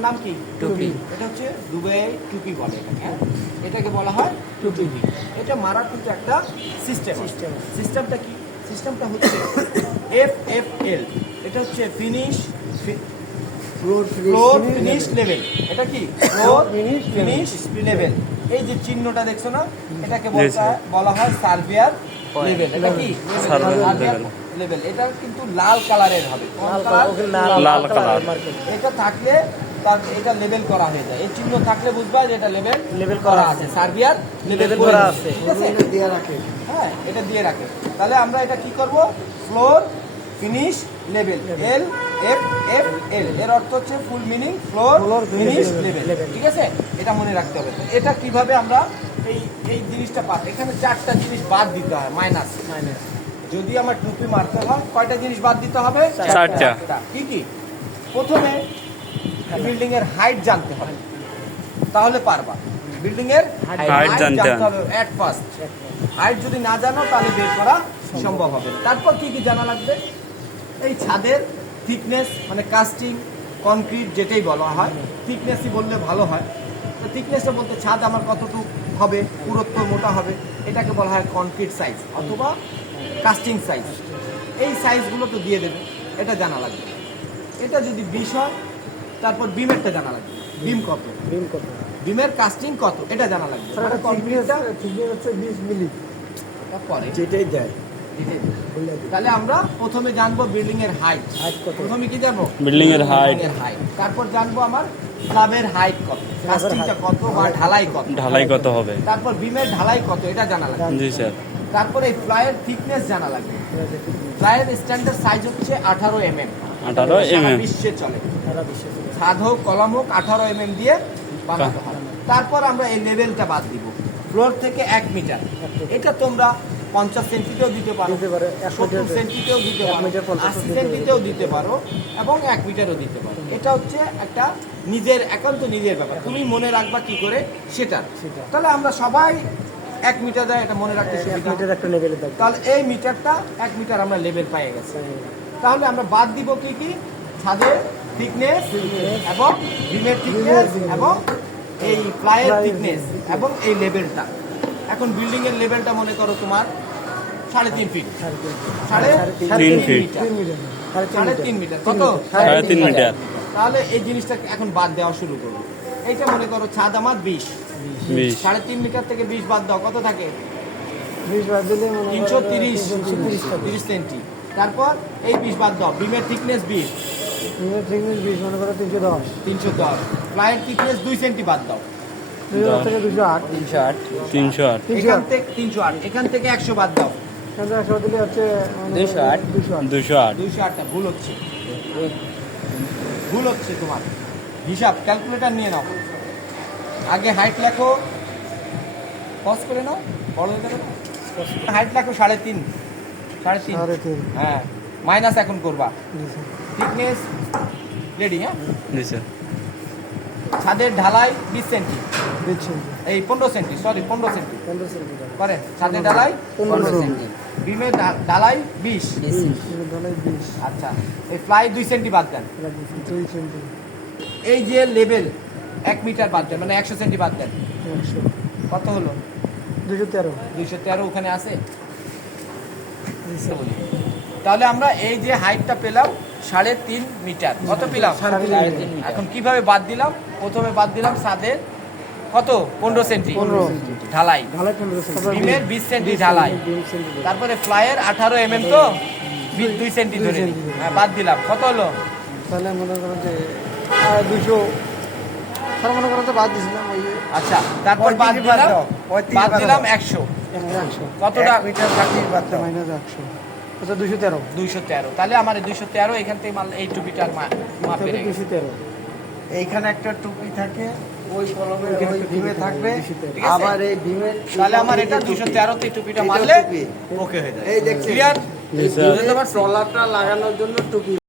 এটার নাম কি? টুপি। এটা হচ্ছে দুবাই টুপি বলে এটাকে, হ্যাঁ? এটাকে বলা হয় টুপি। এটা মারার কিন্তু একটা সিস্টেমটা কি? সিস্টেমটা হচ্ছে FFL। এটা হচ্ছে ফ্লোর ফিনিশ লেভেল। এটা কি? Floor finish level. এই যে চিহ্নটা দেখছো না, এটাকে বলা হয় সার্ভিয়ার লেভেল। এটা কি? সার্ভিয়ার লেভেল। এটা কিন্তু লাল কালারের হবে। লাল কালার। এটা থাকলে এটা লেভেল করা হয়ে যায়। এই চিহ্ন থাকলে বুঝবা যে এটা লেভেল করা আছে, সার্ভিয়ার লেভেল করা আছে। ঠিক আছে, এটা দিয়ে রাখে। হ্যাঁ, এটা দিয়ে রাখে। তাহলে আমরা এটা কি করব? ফ্লোর ফিনিশ লেভেল, FFL এর অর্থ হচ্ছে full meaning floor finish level. ঠিক আছে, এটা মনে রাখতে হবে। এটা কিভাবে আমরা এই জিনিসটা পাবো? এখানে 4টা জিনিস বাদ দিতে হয়, মাইনাস। যদি আমার টুপি মারতে হয়, কয়টা জিনিস বাদ দিতে হবে? 4টা। কি কি? প্রথমে বিল্ডিং এর হাইট জানতে হবে, তাহলে পারবা। বিল্ডিং এর হাইট জানতে হবে এট ফার্স্ট। হাইট যদি না জানো তাহলে বের করা সম্ভব হবে। তারপর কি কি জানা লাগবে? এই ছাদের থিকনেস, মানে কাস্টিং কনক্রিট যেটাই বলা হয়, থিকনেসই বললে ভালো হয়। তো থিকনেসটা বলতে ছাদ আমার কতটুকু হবে, পুরুত্ব মোটা হবে, এটাকে বলা হয় কনক্রিট সাইজ অথবা কাস্টিং সাইজ। এই সাইজগুলো তো দিয়ে দেবে, এটা জানা লাগবে। এটা যদি 20 হয়, তারপর বিমেরটা জানা লাগবে। বিমের কাস্টিং কত, এটা জানা লাগবে। মানে কনক্রিটটা হচ্ছে 20 মিলি। তারপরে যেটাই দেয়। তাহলে আমরা প্রথমে জানবো বিল্ডিং এর হাইট কত। প্রথমে কি জানবো? বিল্ডিং এর হাইট। তারপর জানবো আমার স্ল্যাবের হাইট কত, কাস্টিংটা কত বা ঢালাই কত হবে। তারপর বিমের ঢালাই কত, এটা জানা লাগবে। জি স্যার। তারপর এই ফ্লাইয়ের থিকনেস জানা লাগবে। ফ্লাইয়ের স্ট্যান্ডার্ড সাইজ হচ্ছে 18 mm। 18 mm বিশ্বে চলে। ছাদ হোক কলাম হোক 18 mm দিয়ে বানাতে হবে। তারপর আমরা এই লেভেলটা বাদ দিব, ফ্লোর থেকে 1 মিটার। এটা তোমরা 50 সেন্টিতেও দিতে পারো, 70 সেন্টিতেও দিতে পারো, 80 সেন্টিতেও দিতে পারো এবং 1 মিটারও দিতে পারো। এটা হচ্ছে একটা একান্ত নিজের ব্যাপার, তুমি মনে রাখবা কি করে সেটা। তাহলে আমরা সবাই 1 মিটার দেয়, এটা মনে রাখতে সুবিধা। তাহলে এই মিটারটা 1 মিটার আমরা লেভেল পেয়ে গেছি। তাহলে আমরা বাদ দিব কি কি? ছাদের থিকনেস এবং বিমের থিকনেস এবং এই প্লাইয়ের থিকনেস এবং এই লেভেলটা। এখন বিল্ডিং এর লেভেলটা মনে করো তোমার 3.5 ফিট, 3.5 ফিট, 3.5 মিটার। কত? 3.5 মিটার। তাহলে এই জিনিসটা এখন বাদ দেওয়া শুরু করবো। এইটা মনে করো ছাদ আমার 20, 3.5 মিটার থেকে 20 বাদ দাও, কত থাকে? 20 বাদ দিলে 330 সেন্টি। তারপর এই 20 বাদ দাও, বিমের থিকনেস 20, মনে করো 310। ফ্লাইয়ের থিকনেস 2 সেন্টি বাদ দাও, 208 থেকে 208, 308। এখান থেকে 308, এখান থেকে 100 বাদ দাও, 100 দিলে হচ্ছে 208। 208টা ভুল হচ্ছে তোমার। হিসাব ক্যালকুলেটর নিয়ে নাও, আগে হাইট লেখো, পজ করে নাও, বড় হয়ে যাবে। হাইট লেখো 3.5, হ্যাঁ, মাইনাস এখন করবা। Thickness ready? হ্যাঁ, জি স্যার। ছাদের ঢালাই 20 সেন্টি, এই 15 সেন্টি, সরি 15 সেন্টি করে। ছাদের ঢালাই 15 সেন্টি, বিমের ঢালাই 20। আচ্ছা, এই ফ্লাই 2 সেন্টি বাদ দেন। এই যে লেভেল 1 মিটার বাদ দেন, মানে 100 সেন্টি বাদ দেন, কত হলো? 213 ওখানে আছে। তাহলে আমরা এই যে হাইটটা পেলাম 3.5 মিটার। কত পেলাম? 3.5। এখন কিভাবে বাদ দিলাম? প্রথমে বাদ দিলাম ছাদের কত? 15 সেন্টি ঢালাই, বিমের 20 সেন্টি ঢালাই, তারপরে ফ্লাইয়ের 18 mm তো 2 সেন্টি ধরে বাদ দিলাম, কত হলো? তাহলে মনে করো যে 200 মনে করো তো বাদ দিছিলাম। আচ্ছা, তারপর বাদ দিলাম 100। কতটা? -100, আচ্ছা 213। তাহলে আমার 213 এখান থেকে এই টুপিটার মাপ বেড়ে গেছে। 213। এইখানে একটা টুপি থাকে, ওই কলমের ওই ভীমে থাকবে, ঠিক আছে? আবার এই ভীমের, তাহলে আমার এটা 213 তে টুপিটা মারলে ওকে হয়ে যায়। এই দেখছেন, ক্লিয়ার? ট্রলারটা লাগানোর জন্য টুপি।